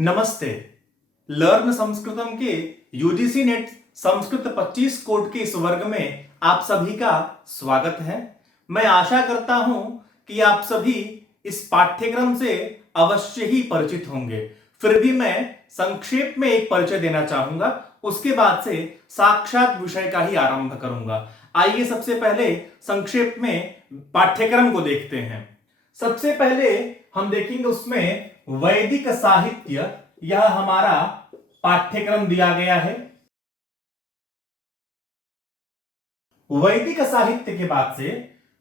नमस्ते। लर्न संस्कृतम के UGC net Sanskrit 25 code के इस वर्ग में आप सभी का स्वागत है। मैं आशा करता हूं कि आप सभी इस पाठ्यक्रम से अवश्य ही परिचित होंगे। फिर भी मैं संक्षेप में एक परिचय देना चाहूंगा, उसके बाद से साक्षात विषय का ही आरंभ करूंगा। आइए सबसे पहले संक्षेप में पाठ्यक्रम को देखते हैं। सबसे पहले हम देखेंगे उसमें वैदिक साहित्य, यह हमारा पाठ्यक्रम दिया गया है। वैदिक साहित्य के बाद से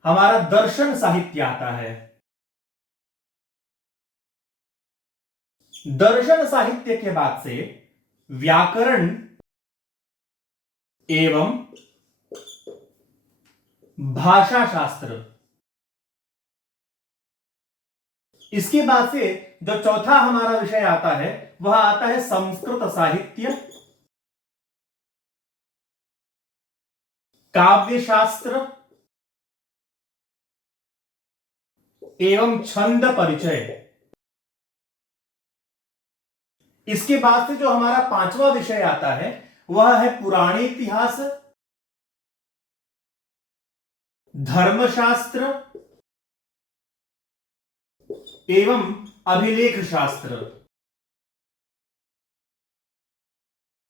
हमारा दर्शन साहित्य आता है। दर्शन साहित्य के बाद से व्याकरण एवं भाषा शास्त्र। इसके बाद से जो चौथा हमारा विषय आता है वह आता है संस्कृत साहित्य, काव्य शास्त्र एवं छंद परिचय। इसके बाद से जो हमारा पांचवा विषय आता है वह है पुराणी इतिहास, धर्मशास्त्र एवं अभिलेख शास्त्र।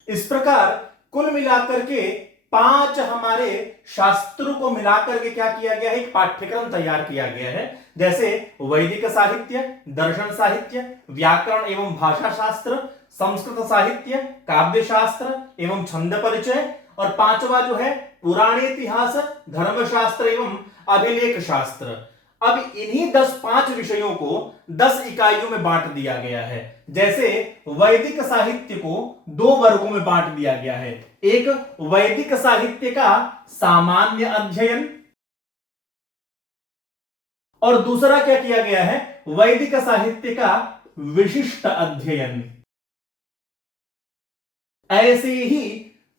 इस प्रकार कुल मिलाकर के 5 हमारे शास्त्रों को मिलाकर के क्या किया गया है, एक पाठ्यक्रम तैयार किया गया है। जैसे वैदिक साहित्य, दर्शन साहित्य, व्याकरण एवं भाषा शास्त्र, संस्कृत साहित्य, काव्य शास्त्र एवं छंद परिचय, और पांचवा जो है पुराणी इतिहास, धर्मशास्त्र एवं अभिलेख शास्त्र। अब इन्हीं 5 विषयों को 10 इकाइयों में बांट दिया गया है। जैसे वैदिक साहित्य को 2 वर्गों में बांट दिया गया है। एक वैदिक साहित्य का सामान्य अध्ययन, और दूसरा क्या किया गया है, वैदिक साहित्य का विशिष्ट अध्ययन। ऐसे ही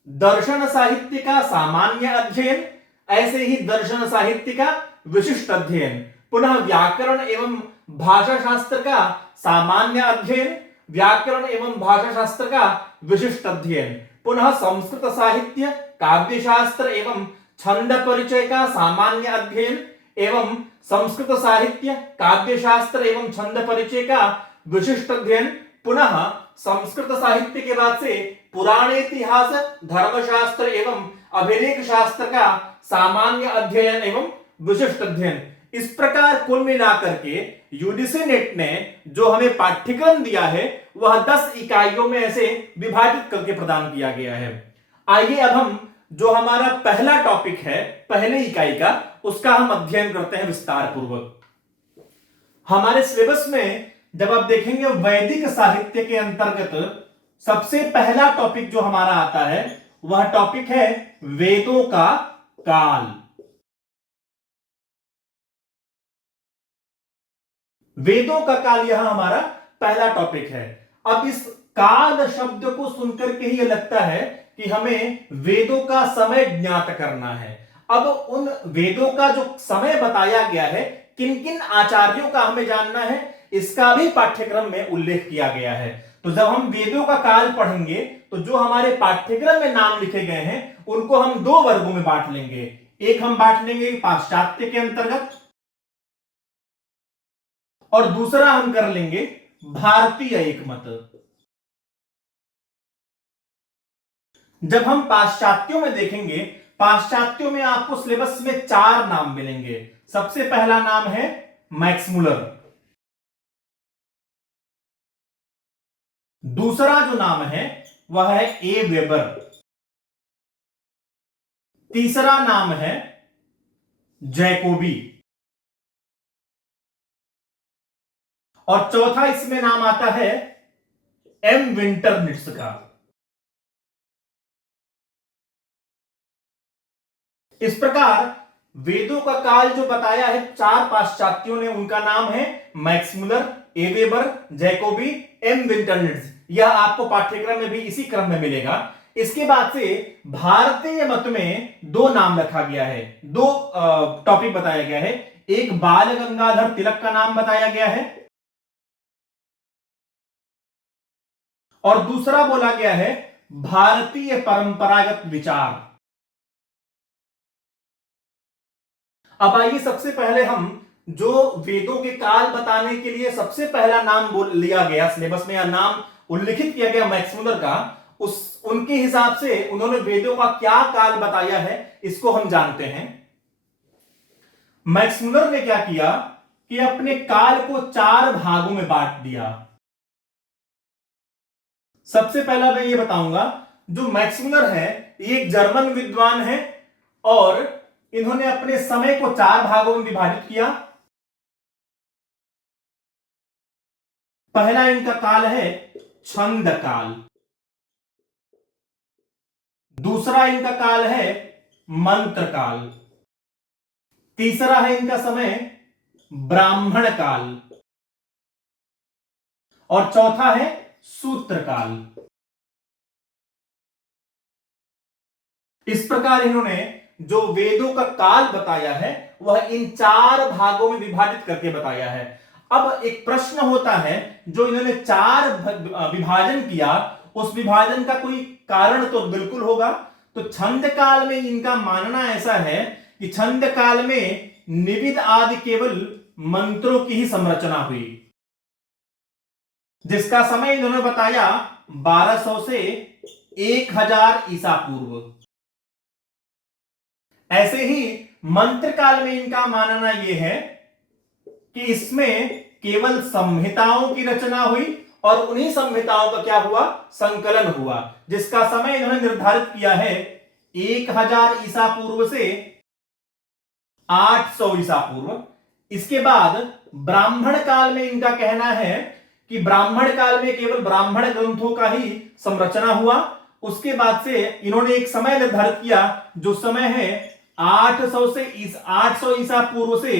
दर्शन साहित्य का सामान्य अध्ययन, ऐसे ही दर्शन साहित्य का विशिष्ट अध्ययन। पुनः व्याकरण एवं भाषा शास्त्र का सामान्य अध्ययन, व्याकरण एवं भाषा शास्त्र का विशिष्ट अध्ययन। पुनः संस्कृत साहित्य, काव्य शास्त्र एवं छंद परिचय का सामान्य अध्ययन एवं संस्कृत साहित्य, काव्य शास्त्र एवं छंद परिचय का विशिष्ट अध्ययन। पुनः संस्कृत साहित्य के बाद से पुराण इतिहास, धर्मशास्त्र एवं अभिलेख शास्त्र का सामान्य अध्ययन एवं विशिष्ट अध्ययन। इस प्रकार कुल मिलाकर के यूजीसी नेट ने जो हमें पाठ्यक्रम दिया है वह 10 इकाइयों में ऐसे विभाजित करके प्रदान किया गया है। आइए अब हम जो हमारा पहला टॉपिक है पहले इकाई का, उसका हम अध्ययन करते हैं विस्तार पूर्वक। हमारे सिलेबस में जब आप देखेंगे वैदिक साहित्य के अंतर्गत सबसे पहला टॉपिक जो हमारा आता है वह टॉपिक है वेदों का काल। वेदों का काल यह हमारा पहला टॉपिक है। अब इस काल शब्द को सुनकर के ही लगता है कि हमें वेदों का समय ज्ञात करना है। अब उन वेदों का जो समय बताया गया है, किन किन आचार्यों का हमें जानना है, इसका भी पाठ्यक्रम में उल्लेख किया गया है। तो जब हम वेदों का काल पढ़ेंगे तो जो हमारे पाठ्यक्रम में नाम लिखे गए हैं उनको हम 2 वर्गों में बांट लेंगे। एक हम बांट लेंगे पाश्चात्य के अंतर्गत, और दूसरा हम कर लेंगे भारतीय एकमत। जब हम पाश्चात्यों में देखेंगे, पाश्चात्यों में आपको सिलेबस में 4 नाम मिलेंगे। सबसे पहला नाम है मैक्स मुलर, दूसरा जो नाम है वह है ए वेबर, तीसरा नाम है जैकोबी, और चौथा इसमें नाम आता है एम विंटरनिट्स का। इस प्रकार वेदों का काल जो बताया है 4 पाश्चात्यों ने, उनका नाम है मैक्स मुलर, ए वेबर, जैकोबी, एम विंटरनिट्स। यह आपको पाठ्यक्रम में भी इसी क्रम में मिलेगा। इसके बाद से भारतीय मत में 2 नाम रखा गया है, 2 टॉपिक बताया गया है। एक बाल गंगाधर तिलक का नाम बताया गया है, और दूसरा बोला गया है भारतीय परंपरागत विचार। अब आइए सबसे पहले हम जो वेदों के काल बताने के लिए सबसे पहला नाम बोल लिया गया, सिलेबस में यह नाम उल्लिखित किया गया मैक्स मुलर का, उस उनके हिसाब से उन्होंने वेदों का क्या काल बताया है इसको हम जानते हैं। मैक्स मुलर ने क्या किया कि अपने काल को 4 भागों में बांट दिया। सबसे पहला मैं ये बताऊंगा, जो मैक्स मुलर है ये एक जर्मन विद्वान है और इन्होंने अपने समय को 4 भागों में विभाजित किया। पहला इनका काल है छंद काल, दूसरा इनका काल है मंत्र काल, तीसरा है इनका समय ब्राह्मण काल और चौथा है सूत्र काल। इस प्रकार इन्होंने जो वेदों का काल बताया है वह इन 4 भागों में विभाजित करके बताया है। अब एक प्रश्न होता है, जो इन्होंने 4 विभाजन किया उस विभाजन का कोई कारण तो बिल्कुल होगा। तो छंद काल में इनका मानना ऐसा है कि छंद काल में निविद आदि केवल मंत्रों की ही संरचना हुई, जिसका समय इन्होंने बताया 1200 से 1000 ईसा पूर्व। ऐसे ही मंत्र काल में इनका मानना यह है कि इसमें केवल संहिताओं की रचना हुई और उन्हीं संहिताओं का क्या हुआ, संकलन हुआ, जिसका समय इन्होंने निर्धारित किया है 1000 ईसा पूर्व से 800 ईसा पूर्व। इसके बाद ब्राह्मण काल में इनका कहना है कि ब्राह्मण काल में केवल ब्राह्मण ग्रंथों का ही संरचना हुआ। उसके बाद से इन्होंने एक समय निर्धारित किया जो समय है 800 ईसा पूर्व से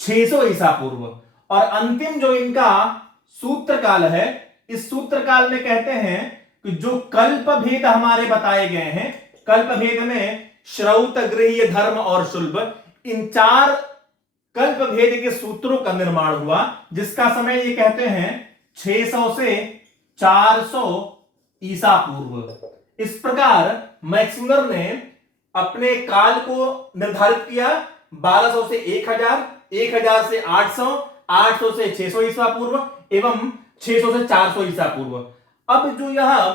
600 ईसा पूर्व। और अंतिम जो इनका सूत्र काल है, इस सूत्र काल में कहते हैं कि जो कल्प भेद हमारे बताए गए हैं, कल्प भेद में श्रौत, गृह्य, धर्म और शुल्ब, इन 4 कल्प भेद के सूत्रों का निर्माण हुआ, जिसका समय ये कहते हैं 600 से 400 ईसा पूर्व। इस प्रकार मैक्स मुलर ने अपने काल को निर्धारित किया 1200 से 1000, 1000 से 800, 800 से 600 ईसा पूर्व एवं 600 से 400 ईसा पूर्व। अब जो यह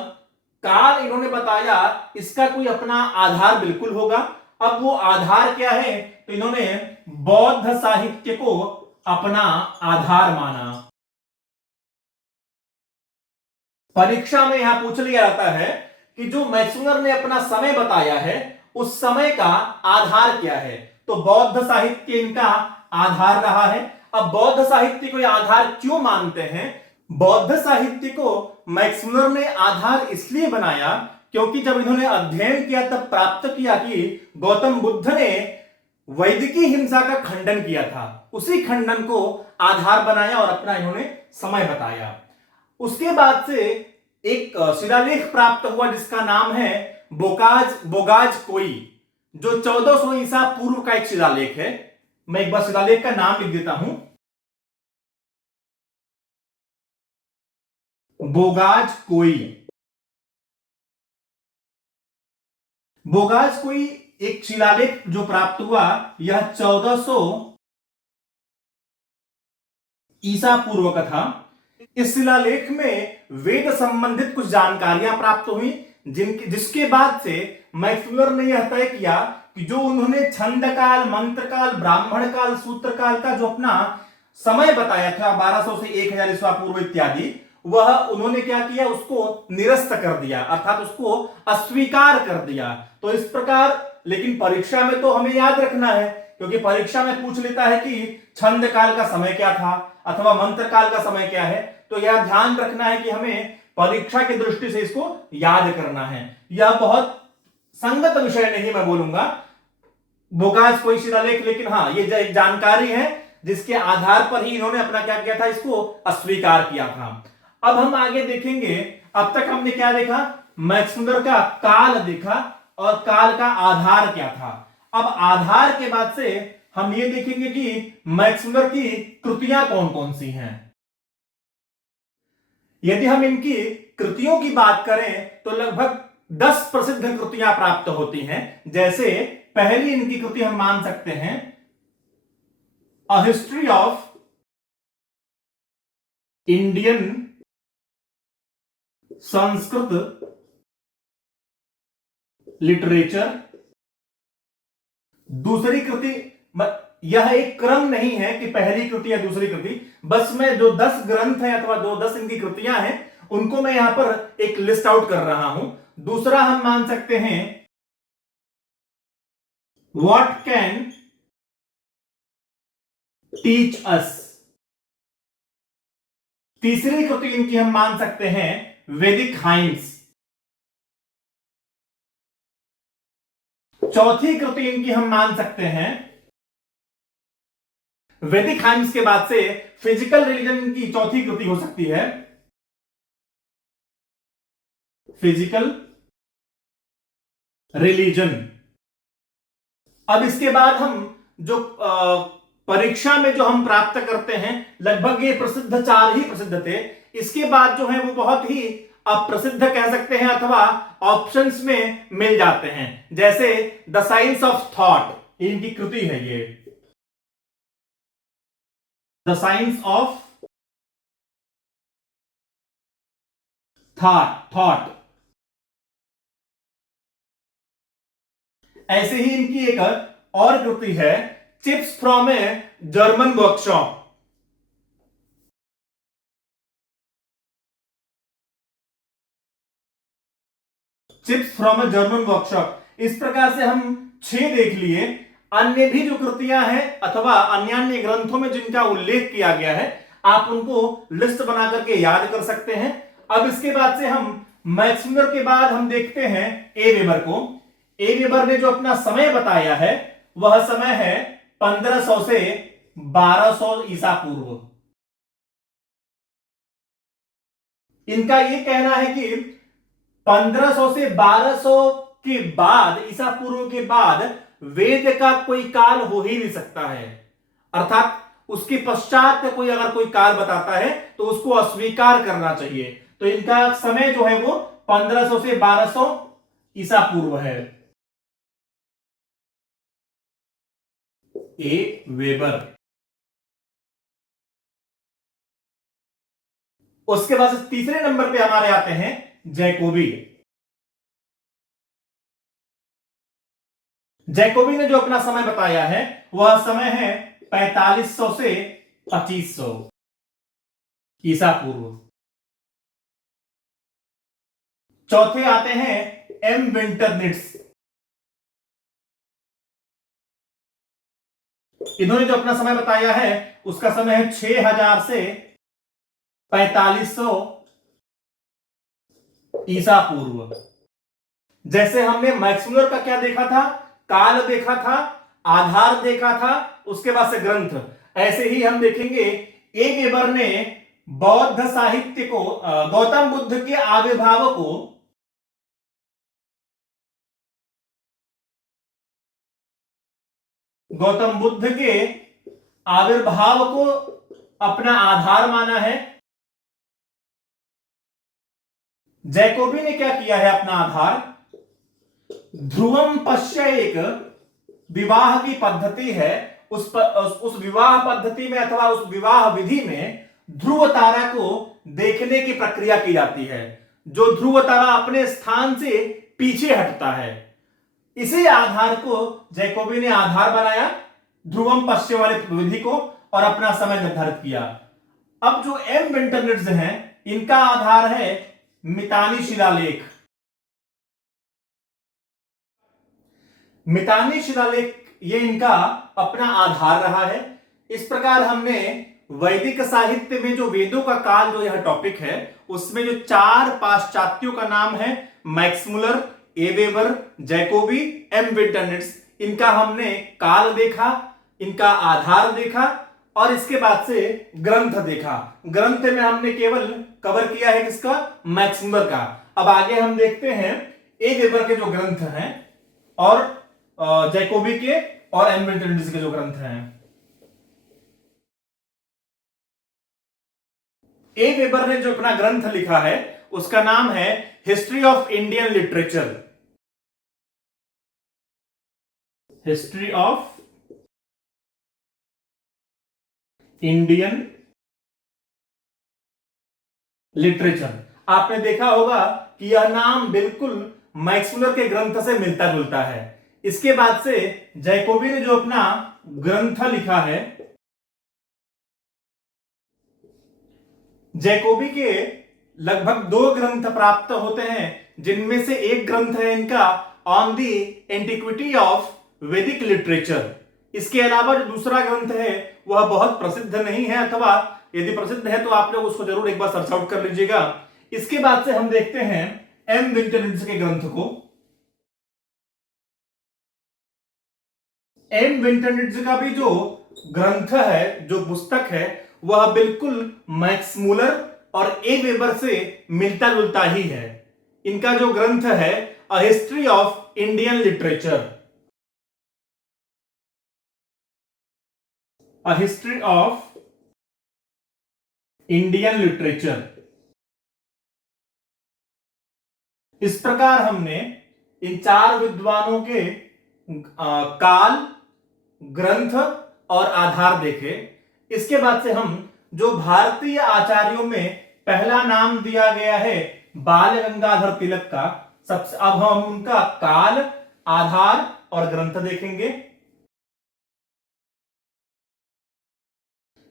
काल इन्होंने बताया इसका कोई अपना आधार बिल्कुल होगा। अब वो आधार क्या है, तो इन्होंने बौद्ध साहित्य को अपना आधार माना। परीक्षा में यहां पूछ लिया जाता है कि जो मैक्स मुलर ने अपना समय बताया है उस समय का आधार क्या है, तो बौद्ध साहित्य इनका आधार रहा है। अब बौद्ध साहित्य को आधार क्यों मानते हैं? बौद्ध साहित्य को मैक्स मुलर ने आधार इसलिए बनाया क्योंकि जब इन्होंने अध्ययन किया तब प्राप्त किया कि गौतम बुद्ध ने वैदिकी हिंसा का खंडन किया था, उसी खंडन को आधार बनाया और अपना इन्होंने समय बताया। उसके बाद से एक शिलालेख प्राप्त हुआ जिसका नाम है बोगाज कोई, जो 1400 ईसा पूर्व का एक शिलालेख है। मैं एक बार शिलालेख का नाम लिख देता हूं, बोगाज कोई एक शिलालेख जो प्राप्त हुआ यह 1400 ईसा पूर्व का था। इस शिलालेख में वेद संबंधित कुछ जानकारियां प्राप्त हुई, जिसके बाद से मैक्स मुलर ने यह तय किया कि जो उन्होंने छंद काल, मंत्र काल, ब्राह्मण काल, सूत्र काल का जो अपना समय बताया था 1200 से 1000 ईसा पूर्व इत्यादि, वह उन्होंने क्या किया, उसको निरस्त कर दिया, अर्थात उसको अस्वीकार कर दिया। तो इस प्रकार, लेकिन परीक्षा में तो हमें याद रखना है, क्योंकि परीक्षा में पूछ लेता है कि छंद काल का समय क्या था अथवा मंत्र काल का समय क्या है। तो यह ध्यान रखना है कि हमें परीक्षा की दृष्टि से इसको याद करना है। यह बहुत संगत विषय नहीं मैं बोलूंगा बोगाज कोई शिलालेख, लेकिन हाँ ये एक जानकारी है जिसके आधार पर ही इन्होंने अपना क्या किया था, इसको अस्वीकार किया था। अब हम आगे देखेंगे, अब तक हमने क्या देखा, मैक्स मुलर का काल देखा और काल का आधार क्या था। अब आधार के बाद से हम ये देखेंगे कि मैक्स मुलर की कृतियां कौन कौन सी हैं। यदि हम इनकी कृतियों की बात करें तो लगभग 10 प्रसिद्ध कृतियां प्राप्त होती हैं। जैसे पहली इनकी कृति हम मान सकते हैं a history of Indian Sanskrit literature. दूसरी कृति, यह एक क्रम नहीं है कि पहली कृति या दूसरी कृति, बस मैं जो 10 ग्रंथ हैं अथवा 10 इनकी कृतियां हैं उनको मैं यहां पर एक लिस्ट आउट कर रहा हूं। दूसरा हम मान सकते हैं व्हाट कैन टीच अस। तीसरी कृति इनकी हम मान सकते हैं वैदिक हाइम्स। चौथी कृति इनकी हम मान सकते हैं, वैदिक हाइम्स के बाद से फिजिकल रिलीजन की चौथी कृति हो सकती है फिजिकल रिलीजन। अब इसके बाद हम जो परीक्षा में जो हम प्राप्त करते हैं लगभग ये प्रसिद्ध 4 ही प्रसिद्ध थे। इसके बाद जो है वो बहुत ही अप्रसिद्ध कह सकते हैं अथवा ऑप्शंस में मिल जाते हैं। जैसे द साइंस ऑफ थॉट इनकी कृति है ये, द साइंस ऑफ थॉट। ऐसे ही इनकी एक और कृति है chips from a German workshop. Chips from a German workshop. इस प्रकार से हम 6 देख लिए। अन्य भी जो कृतियां हैं अथवा अन्य ग्रंथों में जिनका उल्लेख किया गया है आप उनको लिस्ट बना करके याद कर सकते हैं। अब इसके बाद से हम मैक्स मुलर के बाद हम देखते हैं ए वेबर को। ए वेबर ने जो अपना समय बताया है वह समय है 1500 से 1200 ईसा पूर्व। इनका यह कहना है कि 1500 से 1200 के बाद, ईसा पूर्व के बाद वेद का कोई काल हो ही नहीं सकता है। अर्थात उसके पश्चात का कोई अगर कोई काल बताता है तो उसको अस्वीकार करना चाहिए। तो इनका समय जो है वो 1500 से 1200 ईसा पूर्व है। ए वेबर। उसके बाद तीसरे नंबर पे हमारे आते हैं जैकोबी। जैकोबी ने जो अपना समय बताया है वह समय है 4500 से 2500 ईसा पूर्व। चौथे आते हैं एम विंटरनिट्स। इन्होंने जो अपना समय बताया है उसका समय है 6000 से 4500 ईसा पूर्व। जैसे हमने मैक्स मुलर का क्या देखा था, काल देखा था, आधार देखा था, उसके बाद से ग्रंथ। ऐसे ही हम देखेंगे ए वेबर ने बौद्ध साहित्य को, गौतम बुद्ध के आविर्भाव को अपना आधार माना है। जैकोबी ने क्या किया है अपना आधार, ध्रुवम पश्य एक विवाह की पद्धति है। उस विवाह पद्धति में अथवा उस विवाह विधि में ध्रुव तारा को देखने की प्रक्रिया की जाती है। जो ध्रुव तारा अपने स्थान से पीछे हटता है, इसी आधार को जैकोबी ने आधार बनाया, ध्रुवम पश्चिम वाले विधि को, और अपना समय निर्धारित किया। अब जो एम विंटरनिट्स हैं इनका आधार है मितानी शिलालेख। मितानी शिलालेख ये इनका अपना आधार रहा है। इस प्रकार हमने वैदिक साहित्य में जो वेदों का काल जो यह टॉपिक है उसमें जो 4 पाश्चात्यों का नाम है मैक्स मुलर, ए वेबर, जैकोबी, एम विंटरनिट्स, इनका हमने काल देखा, इनका आधार देखा और इसके बाद से ग्रंथ देखा। ग्रंथ में हमने केवल कवर किया है किसका, मैक्स मुलर का। अब आगे हम देखते हैं ए वेबर के जो ग्रंथ हैं और जैकोबी के और एम विंटरनिट्स के जो ग्रंथ हैं। ए वेबर ने जो अपना ग्रंथ लिखा है उसका नाम है history of Indian literature. History of Indian literature. आपने देखा होगा कि यह नाम बिल्कुल मैक्स मुलर के ग्रंथ से मिलता जुलता है। इसके बाद से जैकोबी ने जो अपना ग्रंथ लिखा है, जैकोबी के लगभग 2 ग्रंथ प्राप्त होते हैं, जिनमें से एक ग्रंथ है इनका ऑन दी एंटिक्विटी ऑफ वैदिक लिटरेचर। इसके अलावा जो दूसरा ग्रंथ है वह बहुत प्रसिद्ध नहीं है, अथवा यदि प्रसिद्ध है तो आप लोग उसको जरूर एक बार सर्च आउट कर लीजिएगा। इसके बाद से हम देखते हैं एम विंटरनिट्ज के ग्रंथ को। एम विंटरनिट्ज का भी जो ग्रंथ है, जो पुस्तक है, वह बिल्कुल मैक्स मुलर और ए वेबर से मिलता जुलता ही है। इनका जो ग्रंथ है a history of Indian literature, a history of Indian literature. इस प्रकार हमने इन 4 विद्वानों के काल, ग्रंथ और आधार देखे। इसके बाद से हम जो भारतीय आचार्यों में पहला नाम दिया गया है बाल गंगाधर तिलक का, सबसे अब हम उनका काल, आधार और ग्रंथ देखेंगे।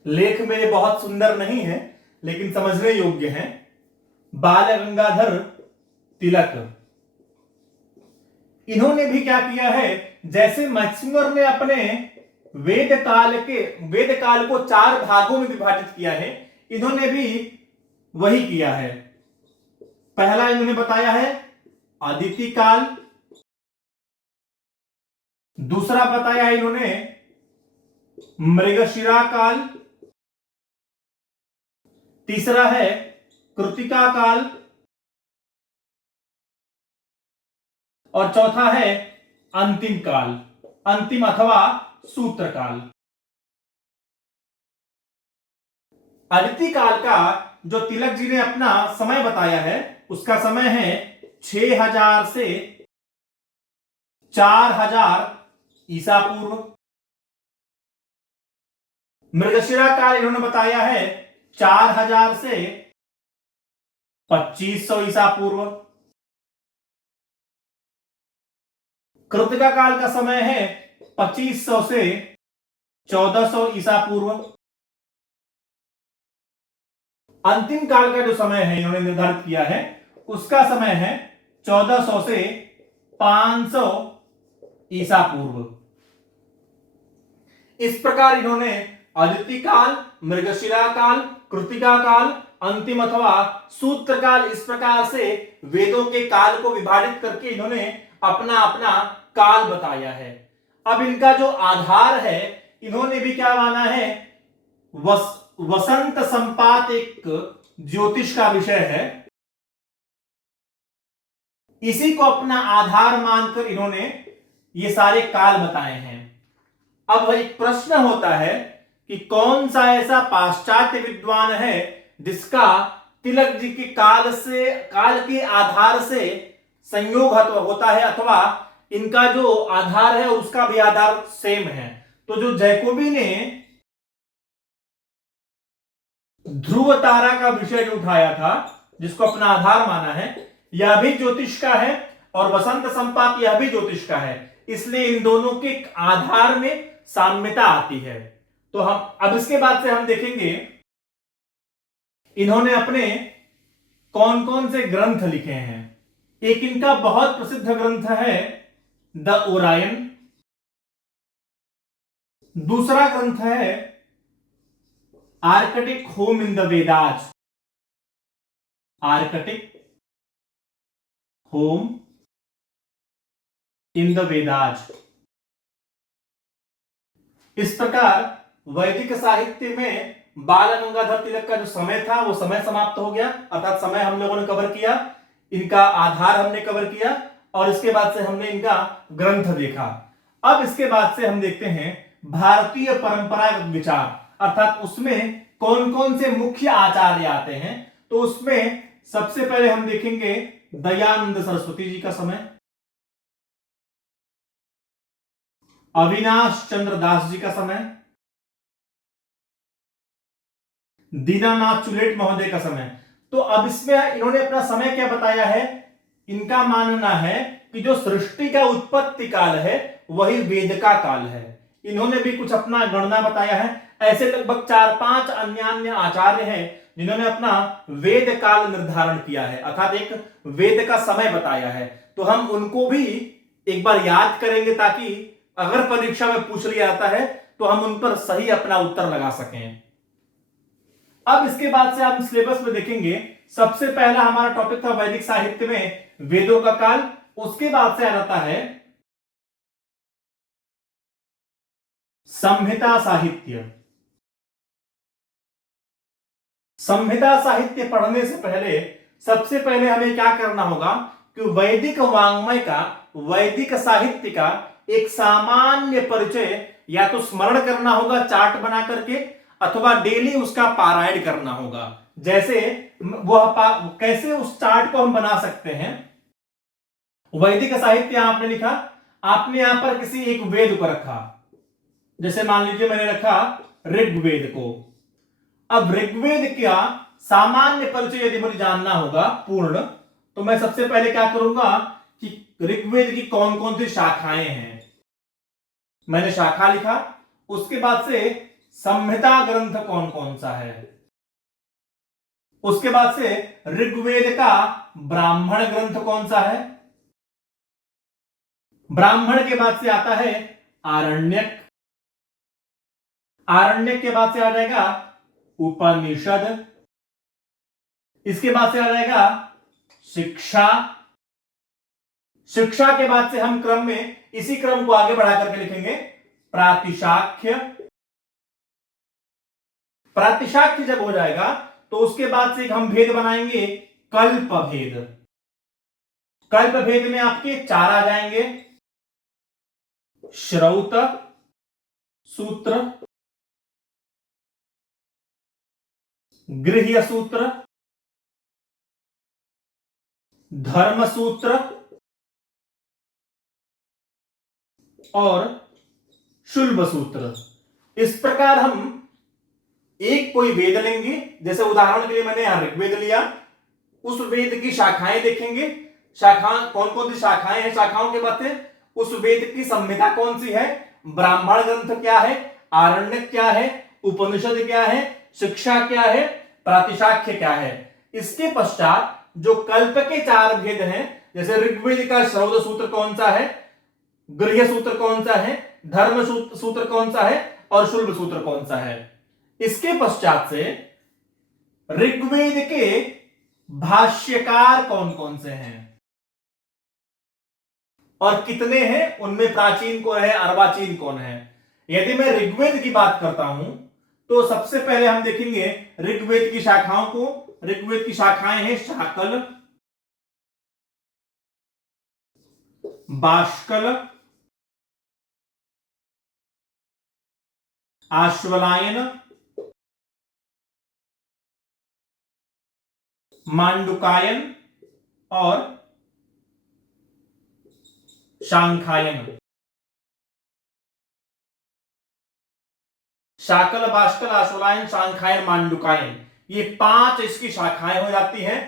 लेख मेरे बहुत सुंदर नहीं है लेकिन समझने योग्य हैं। बाल गंगाधर तिलक, इन्होंने भी क्या किया है, जैसे मैक्स मुलर ने अपने वेद काल को 4 भागों में विभाजित किया है, इन्होंने भी वही किया है। पहला इन्होंने बताया है आदित्य काल, दूसरा बताया है इन्होंने मृगशिरा काल, तीसरा है कृतिका काल और चौथा है अंतिम काल, अंतिम अथवा सूत्र काल। आदित्य काल का जो तिलक जी ने अपना समय बताया है उसका समय है 6000 से 4000 ईसा पूर्व। मृगशिरा काल इन्होंने बताया है 4000 से 2500 ईसा पूर्व। कृतिका काल का समय है 2500 से 1400 ईसा पूर्व। अंतिम काल का जो समय है इन्होंने निर्धारित किया है उसका समय है 1400 से 500 ईसा पूर्व। इस प्रकार इन्होंने आदित्य काल, मृगशिरा काल, कृतिका काल, अंतिम अथवा सूत्र काल, इस प्रकार से वेदों के काल को विभाजित करके इन्होंने अपना अपना काल बताया है। अब इनका जो आधार है, इन्होंने भी क्या माना है, वसंत संपात एक ज्योतिष का विषय है, इसी को अपना आधार मानकर इन्होंने ये सारे काल बताए हैं। अब एक प्रश्न होता है कि कौन सा ऐसा पाश्चात्य विद्वान है जिसका तिलक जी के काल के आधार से संयोग होता है, अथवा इनका जो आधार है उसका भी आधार सेम है। तो जो जैकोबी ने ध्रुव तारा का विषय जो उठाया था, जिसको अपना आधार माना है, यह भी ज्योतिष का है और वसंत संपात यह भी ज्योतिष का है, इसलिए इन दोनों के आधार में साम्यता आती है। तो हम अब इसके बाद से हम देखेंगे इन्होंने अपने कौन कौन से ग्रंथ लिखे हैं। एक इनका बहुत प्रसिद्ध ग्रंथ है द ओरायन, दूसरा ग्रंथ है Arctic home in the Vedas, Arctic home in the Vedas. इस प्रकार वैदिक साहित्य में बाल गंगाधर तिलक का जो समय था वो समय समाप्त हो गया, अर्थात समय हम लोगों ने कवर किया, इनका आधार हमने कवर किया और इसके बाद से हमने इनका ग्रंथ देखा। अब इसके बाद से हम देखते हैं भारतीय परंपरागत विचार, अर्थात उसमें कौन कौन से मुख्य आचार्य आते हैं, तो उसमें सबसे पहले हम देखेंगे दयानंद सरस्वती जी का समय, अविनाश चंद्र दास जी का समय, दीनानाथ चुलेट महोदय का समय। तो अब इसमें इन्होंने अपना समय क्या बताया है, इनका मानना है कि जो सृष्टि का उत्पत्ति काल है वही वेद का काल है। इन्होंने भी कुछ अपना गणना बताया है। ऐसे लगभग 4-5 अन्य आचार्य हैं जिन्होंने अपना वेद काल निर्धारण किया है, अर्थात एक वेद का समय बताया है। तो हम उनको भी एक बार याद करेंगे ताकि अगर परीक्षा में पूछ लिया जाता है तो हम उन पर सही अपना उत्तर लगा सकें। अब इसके बाद से आप सिलेबस में देखेंगे, सबसे पहला हमारा टॉपिक था वैदिक साहित्य में वेदों का काल। उसके बाद से आ जाता है संहिता साहित्य। संहिता साहित्य पढ़ने से पहले सबसे पहले हमें क्या करना होगा कि वैदिक वांग्मय का, वैदिक साहित्य का एक सामान्य परिचय या तो स्मरण करना होगा चार्ट बना करके, अथवा डेली उसका पारायण करना होगा। जैसे कैसे उस चार्ट को हम बना सकते हैं, वैदिक साहित्य आपने लिखा, आपने यहां पर किसी एक वेद को रखा, जैसे मान लीजिए मैंने रखा ऋग्वेद को। अब ऋग्वेद का सामान्य परिचय यदि मुझे जानना होगा पूर्ण, तो मैं सबसे पहले क्या करूंगा कि ऋग्वेद की कौन कौन सी शाखाएं हैं, मैंने शाखा लिखा। उसके बाद से संहिता ग्रंथ कौन कौन सा है, उसके बाद से ऋग्वेद का ब्राह्मण ग्रंथ कौन सा है, ब्राह्मण के बाद से आता है आरण्यक, आरण्यक के बाद से आ जाएगा उपनिषद, इसके बाद से आ जाएगा शिक्षा, शिक्षा के बाद से हम क्रम में इसी क्रम को आगे बढ़ा करके लिखेंगे प्रातिशाख्य, प्रातिशाख्य जब हो जाएगा तो उसके बाद से एक हम भेद बनाएंगे कल्प भेद। कल्प भेद में आपके 4 आ जाएंगे, श्रौत सूत्र, गृह्य सूत्र, धर्म सूत्र और शुल्ब सूत्र। इस प्रकार हम एक कोई वेद लेंगे, जैसे उदाहरण के लिए मैंने यहां ऋग्वेद लिया, उस वेद की शाखाएं देखेंगे, शाखा कौन कौन सी शाखाएं हैं, शाखाओं के बाद उस वेद की संहिता कौन सी है, ब्राह्मण ग्रंथ क्या है, आरण्यक क्या है, उपनिषद क्या है, शिक्षा क्या है, प्रातिशाख्य क्या है। इसके पश्चात जो कल्प के 4 भेद हैं, जैसे ऋग्वेद का श्रौत सूत्र कौन सा है, गृह्य सूत्र कौन सा है, धर्म सूत्र कौन सा है और शुल्ब सूत्र कौन सा है। इसके पश्चात से ऋग्वेद के भाष्यकार कौन कौन से हैं और कितने हैं, उनमें प्राचीन कौन है, अर्वाचीन कौन है। यदि मैं ऋग्वेद की बात करता हूं तो सबसे पहले हम देखेंगे ऋग्वेद की शाखाओं को। ऋग्वेद की शाखाएं हैं शाकल, बाष्कल, आश्वलायन, मांडुकायन और शांखायन। शाकल, बाष्कल, आश्वलायन, शांखायन, मांडुकायन, ये 5 इसकी शाखाएं हो जाती हैं।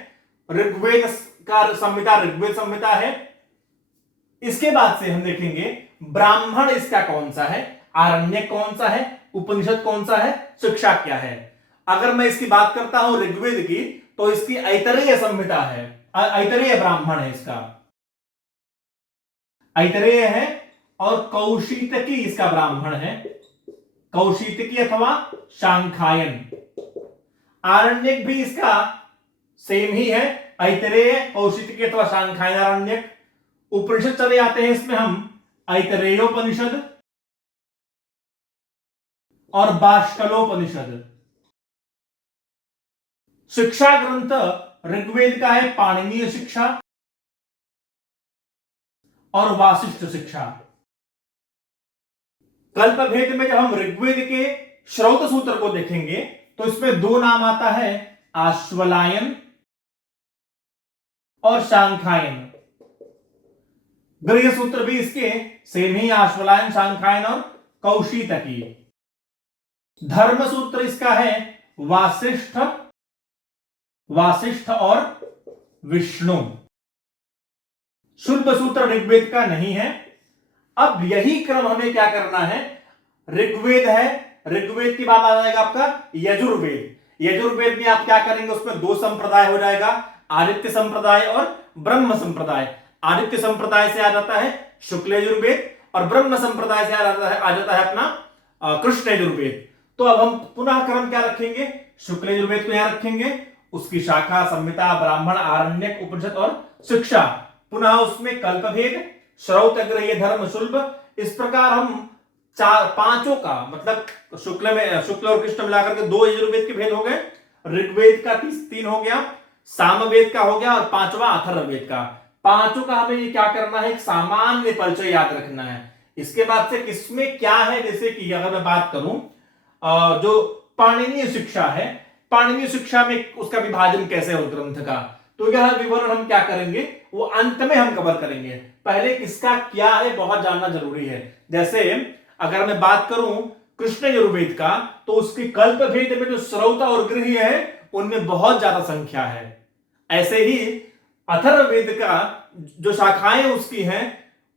ऋग्वेद का संहिता ऋग्वेद संहिता है। इसके बाद से हम देखेंगे ब्राह्मण इसका कौन सा है, आरण्यक कौन सा है, उपनिषद कौन सा है, शिक्षा क्या है। अगर मैं इसकी बात करता हूं ऋग्वेद की, तो इसकी ऐतरेय संहिता है, ऐतरेय ब्राह्मण है इसका, ऐतरेय है। और कौशितकी इसका ब्राह्मण है, कौशितकी अथवा शांखायन। आरण्यक भी इसका सेम ही है, ऐतरेय, कौशितकी अथवा शांखायन आरण्यक। उपनिषद चले आते हैं इसमें हम ऐतरेयोपनिषद और बाष्कलोपनिषद। शिक्षा ग्रंथ ऋग्वेद का है पाणिनीय शिक्षा और वासिष्ठ शिक्षा। कल्प भेद में जब हम ऋग्वेद के श्रौत सूत्र को देखेंगे तो इसमें दो नाम आता है, आश्वलायन और शांखायन। गृह सूत्र भी इसके सेम ही, आश्वलायन, शांखायन और कौशितकी। धर्म सूत्र इसका है वासिष्ठ, वासिष्ठ और विष्णु। शुल्ब सूत्र ऋग्वेद का नहीं है। अब यही क्रम हमें क्या करना है, ऋग्वेद है, ऋग्वेद के बाद आ जाएगा आपका यजुर्वेद। यजुर्वेद में आप क्या करेंगे, उसमें दो संप्रदाय हो जाएगा, आदित्य संप्रदाय और ब्रह्म संप्रदाय। आदित्य संप्रदाय से आ जाता है शुक्ल यजुर्वेद और ब्रह्म संप्रदाय से आ जाता है अपना कृष्ण यजुर्वेद। तो अब हम पुनः क्रम क्या रखेंगे, शुक्ल यजुर्वेद को यहां रखेंगे, उसकी शाखा संहिता, ब्राह्मण, आरण्यक, उपनिषद और शिक्षा, पुनः उसमें कल्पभेद, श्रौत, ग्रह्य, धर्म, शुल्ब, इस प्रकार हम पांचों का, मतलब शुक्ल और कृष्ण मिलाकर के दो यजुर्वेद के भेद हो गए, ऋग्वेद का 3 हो गया, सामवेद का हो गया और पांचवा अथर्ववेद का। पांचों का हमें ये क्या करना है, एक सामान्य परिचय याद रखना है। इसके बाद से किसमें क्या है, जैसे कि अगर मैं बात करूं जो पाणिनीय शिक्षा है, पाणिनीय शिक्षा में उसका विभाजन कैसे हो ग्रंथ का, तो यह विवरण हम क्या करेंगे, वो अंत में हम कवर करेंगे। पहले किसका क्या है बहुत जानना जरूरी है। जैसे अगर मैं बात करूं कृष्ण यजुर्वेद का, तो उसकी कल्प भेद में जो श्रौत और गृह्य है उनमें बहुत ज्यादा संख्या है। ऐसे ही अथर्ववेद का जो शाखाएं उसकी हैं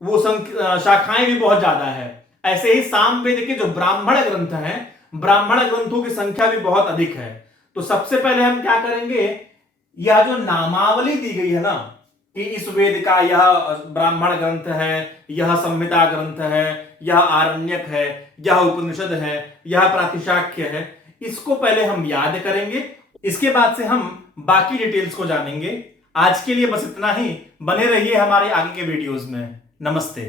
वो शाखाएं भी बहुत ज्यादा है। ऐसे ही सामवेद के जो ब्राह्मण ग्रंथ हैं, ब्राह्मण ग्रंथों की संख्या भी बहुत अधिक है। तो सबसे पहले हम क्या करेंगे, यह जो नामावली दी गई है ना, कि इस वेद का यह ब्राह्मण ग्रंथ है, यह संहिता ग्रंथ है, यह आरण्यक है, यह उपनिषद है, यह प्रातिशाख्य है, इसको पहले हम याद करेंगे। इसके बाद से हम बाकी डिटेल्स को जानेंगे। आज के लिए बस इतना ही। बने रहिए हमारे आगे के वीडियोस में। नमस्ते।